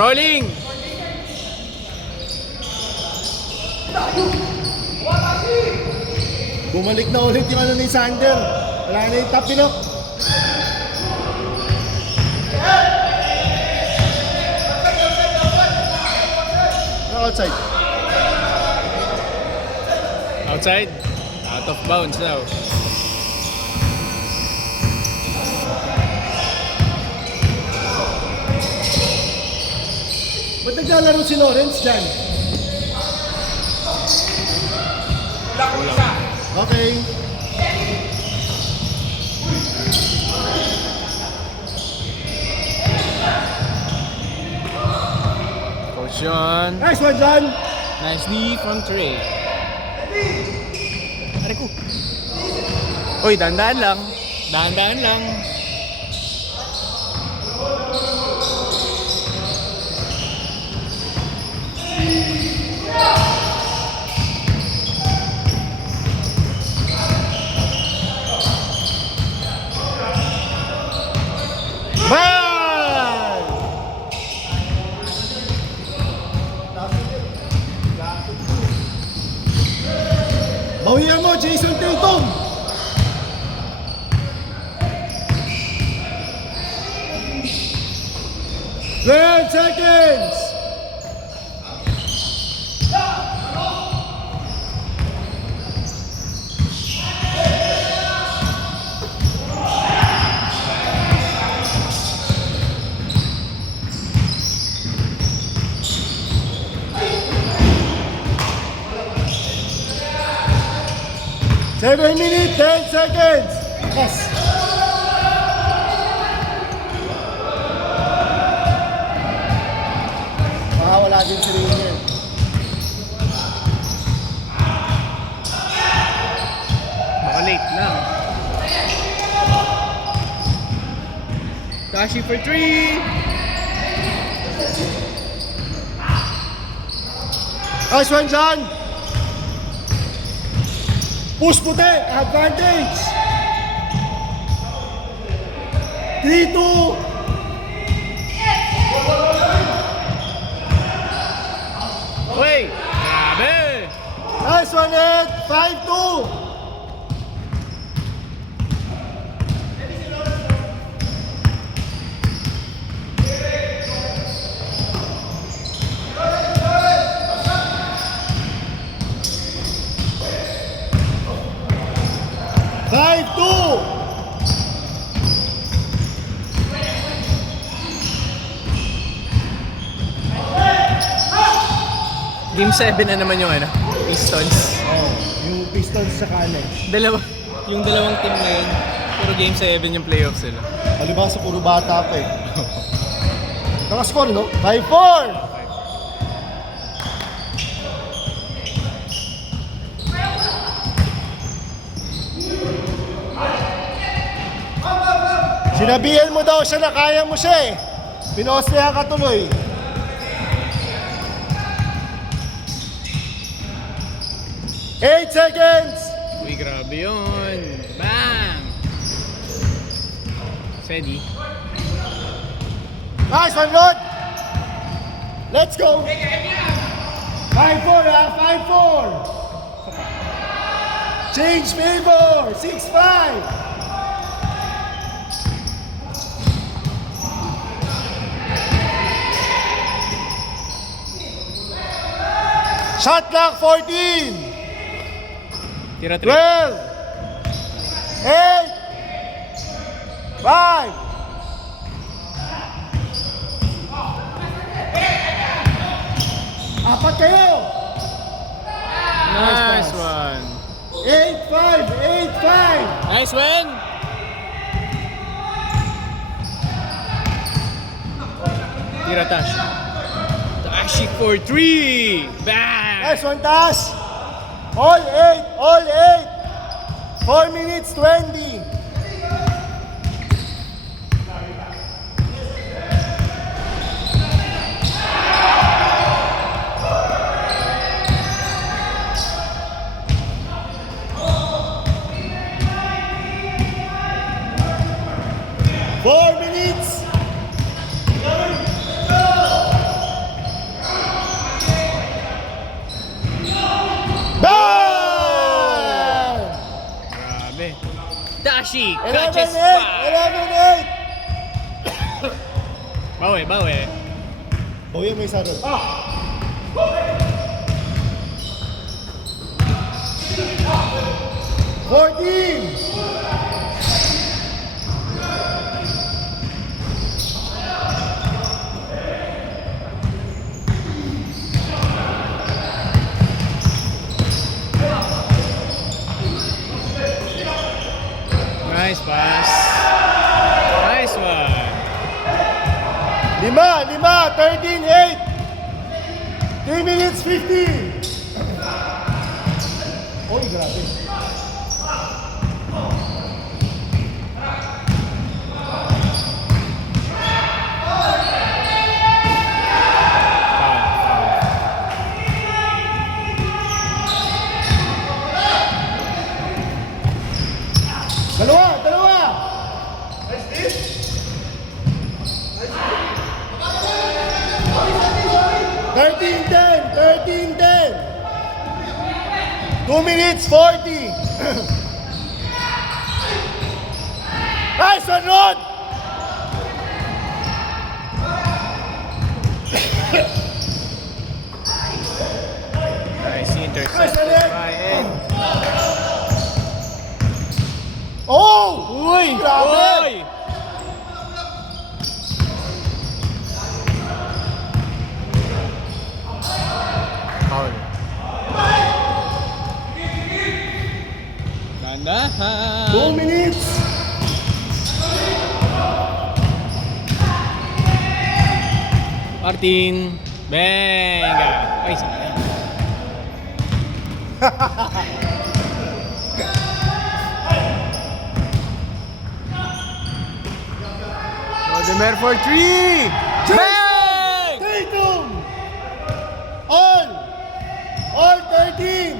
Rolling! Bumalik na ulit yung ano ni Sander. Wala na yung tapilok. Outside. Outside. Out of bounds daw. Ba't naglalaro si Lawrence dyan? Okay. Coach John. Nice one, John. Nice knee from Trey. Aray ko. Uy, dahan-dahan lang. Dahan-dahan lang. Man! Bawian mo, Jason Tatum! Twelve seconds! Seven minutes, 10 seconds! Yes! Wala din si Rainier. Baka late lang. Tashi for 3! Nice one, John! Push puti, advantage! 3-2! Uy! Grabe! Nice one, Ed! 5-2! Game 7 na naman yung ano, Pistons. Oh, yung Pistons sa kanan. Yung dalawang team ngayon, puro game 7 yung playoffs sila. Palibasa, puro bata pa eh. Nakascore, no? 5-4! Sinabihan mo daw siya na kaya mo siya eh. Pinoslehan ka tuloy. Eight seconds! Uy, grabe yun. Bang! Steady. Nice one, Rod! Let's go! 5-4 ha, 5-4! Change favor! 6-5! Shot clock 14! Tira 3. 12! 8! 5! Apat kayo! Nice one. 8-5! 8-5! Nice one! Tira Tash. Tashi for 3! Bang! Nice one, Tash! All 8! All 8! 4 minutes 20! Yoshi catches 11-8. five. 11-8. Bawi, bawi. Bawi mo isa doon. 14. Nice pass. Nice one. 13-8. 3 minutes 50. Oy, grabe. Dalawa. 13-10. 2 minutes 40. Nice one, Rod. Nice intercepted Nice, Alec. by Ed. Oh! Uy! Grabe. Uy! Foul. Dandahan. 2 minutes. Martin. Venga. Ay, sayang. Odemer for 3. Bang! Tatum. All 13.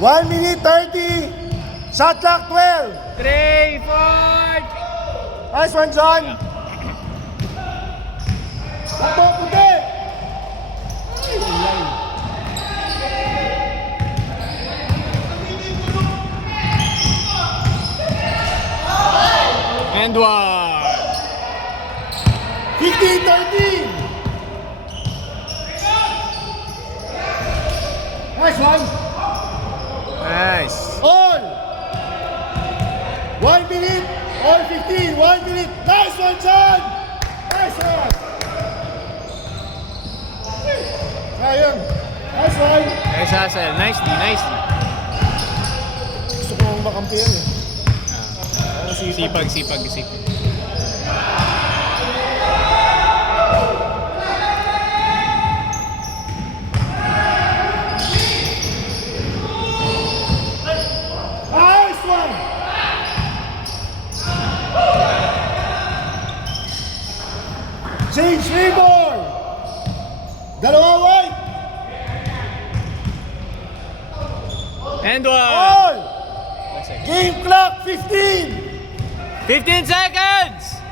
One minute 30. Shot clock 12. 3, 4. Nice one, John. Takbo, puti. And 1. 15-13. Nice one. Nice. All. 1 minute. All 15. 1 minute. Nice one, John. Nice one. Sayang. Nice one. Nice hustle. Nicely, nicely. Gusto ko makampi yan eh. Sipag. Nice one. Change favor. Dalawa white. And 1. All. Game clock 15. 15 seconds.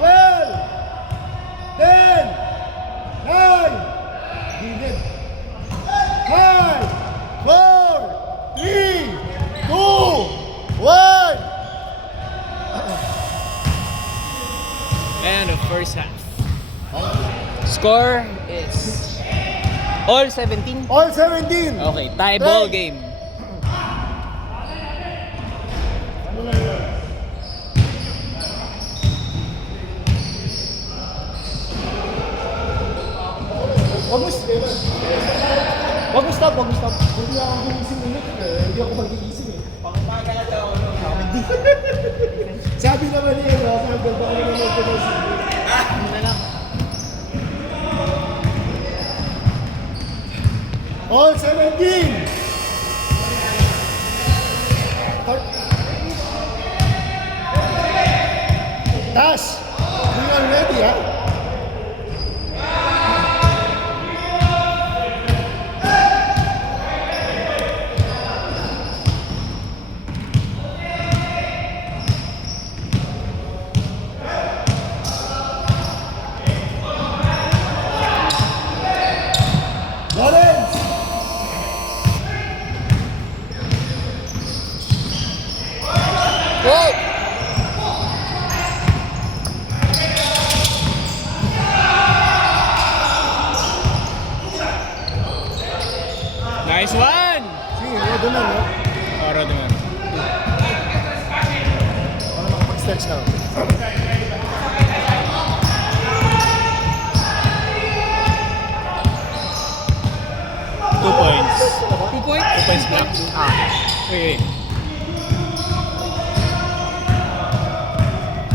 12, 10, 9, 5, 4, 3, 2, 1. And the first half. Score is all 17. All 17. Okay, tie ball game. Wag mo stop. Hindi ako gigising ulit. Hindi ako magigising eh. Pangpagala daw, ano? Sabi naman niya, sabi ko naman mag-gigising. All 17. Tash, we are ready, ha? let's go. 2 points. 2 points? 2 points black. Wait.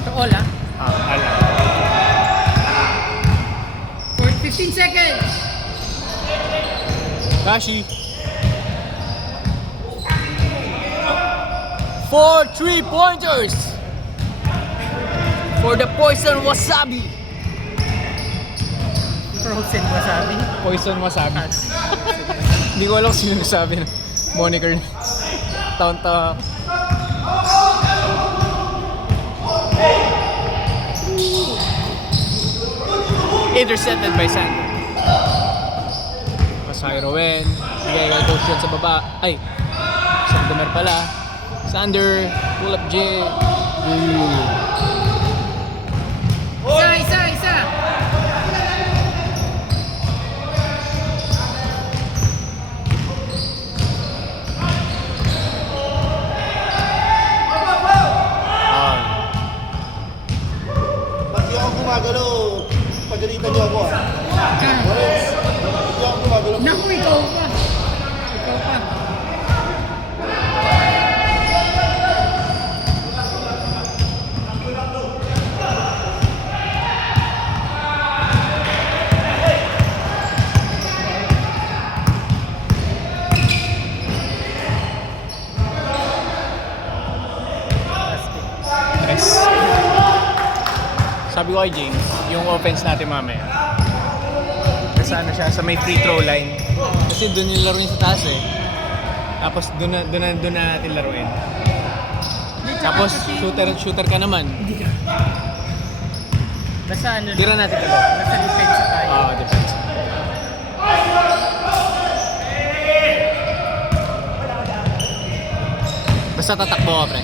To all Ala. For 15 seconds. Dashi. 4 3-pointers for the Poison Wasabi. Frozen wasabi. Poison Wasabi. Hindi ko alam kung sino nagsabi ng moniker. Taon-taon. Intercepted by Sander. Masay Rowen. Bigay kay Coach yan sa baba. Ay, Sandomer pala. Sander, pull up J. Isa. Ba't di ako gumagalaw? Pagalitan niyo ako ah. Lawrence, ba't di ako gumagalaw? Naku, ikaw pa. Ikaw pa. Nice. Sabi ko kay James, yung offense natin mamaya. Kasi ano siya, sa may free throw line. Kasi doon yung laruin sa taas eh. Tapos doon na natin laruin. Tapos shooter ka naman. Hindi ka. Basta ano, Tira natin dalawa. basta defense tayo. Defense. Basta tatakbo ka, pre.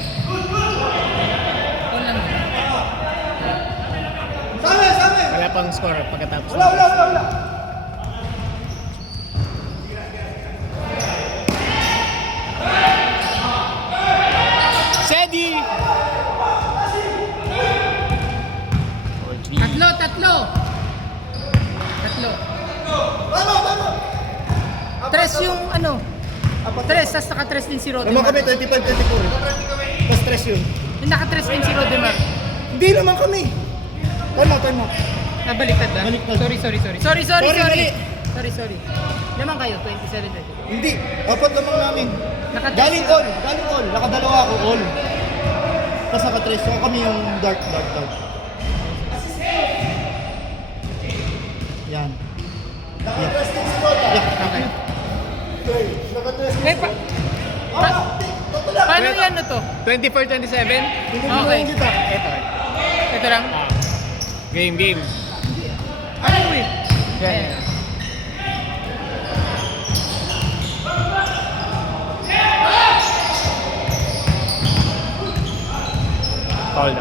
All lang. Wala pang score pagkatapos. Wala. Sedi! Tatlo. Tama. Tres yung ano. Tres, tas naka-tres din si Naman Rodemar. kami 25-24. Tapos stress yun. Yung naka-tres din si Rodemar. Hindi naman kami. Time mo. Baliktad ba? Baliktad. Sorry. Sorry. Naman kayo, 27. Hindi. Apat naman namin. Naka-tres Galing all. Nakadalawa ako all. Tapos naka-tres. So kami yung dark. Yan. Naka-tres din si Lola. Okay. Naka-tres Eh, paano yan na to? 24-27? Okay. kita. Ito lang. Game. Ano mo eh? Yeah. Foul.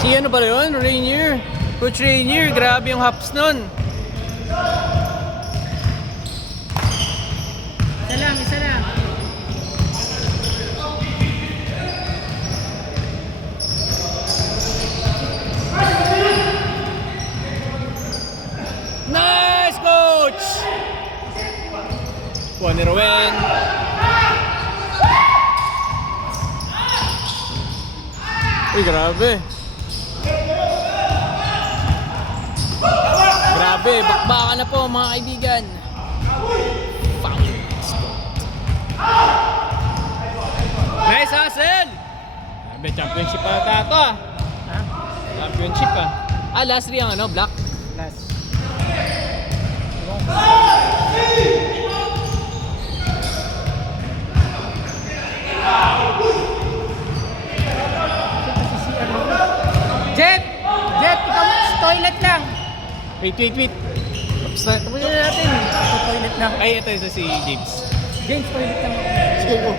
Si ano ba yun? Rainier. Coach Rainier, grabe yung hops nun. Isa lang. Nice, coach! Juan Rowen. Uy, grabe. Bakbakan na po mga kaibigan. Foul. Let's go. Nice hustle! Grabe, championship pa ata ito ah. Ha? Championship ah. Last 3 ang ano, black. Last. Jet, ikaw toilet lang. Wait. Tapos na natin. Ito, toilet na. Ay, ito si James. James, toilet lang ako. Sige ko.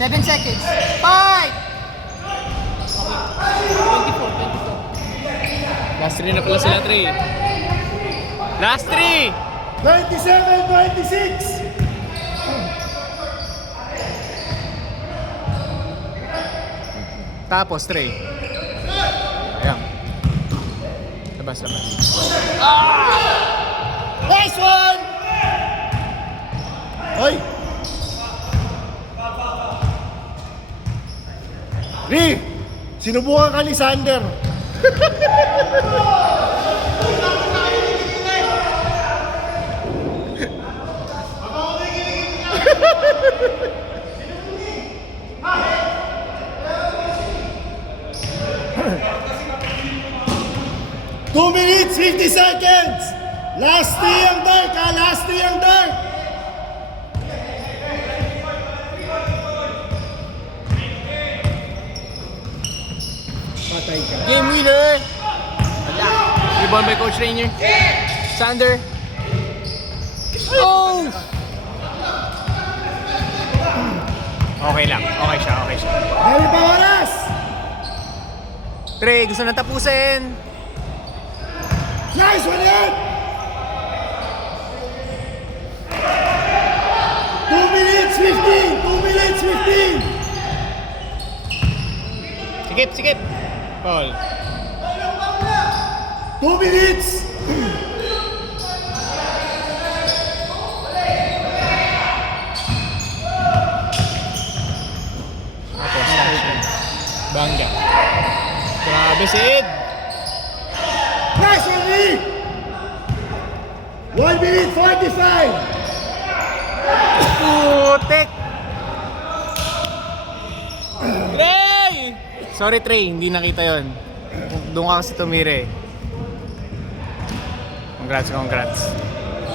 7 seconds. Fight! 24. Last 3 na pala sila, Trey. Last 3! 27-26! Tapos, Trey. Ayan. Labas. Nice one! Hoy! Ri! Sinubukan ka ni Sander. Two minutes, 50 seconds! Last tee ang dark, ha? Last tee ang dark! Patay ka. Game winner! Wala. Rebound by Coach Rainier. Sander. Oh! Okay lang. Okay siya. Dali pa oras! Trey, gusto na tapusin. Nice one yan! 2 minutes, 15! 2 minutes, 15! Sikip. Paul. 2 minutes! Tapos, action. Bangga. Grabe si Ed. Nice one, Lee! 1 minute, 45! Putek! Trey! Sorry, Trey. Hindi nakita yon. Doon ka kasi tumire. Congrats.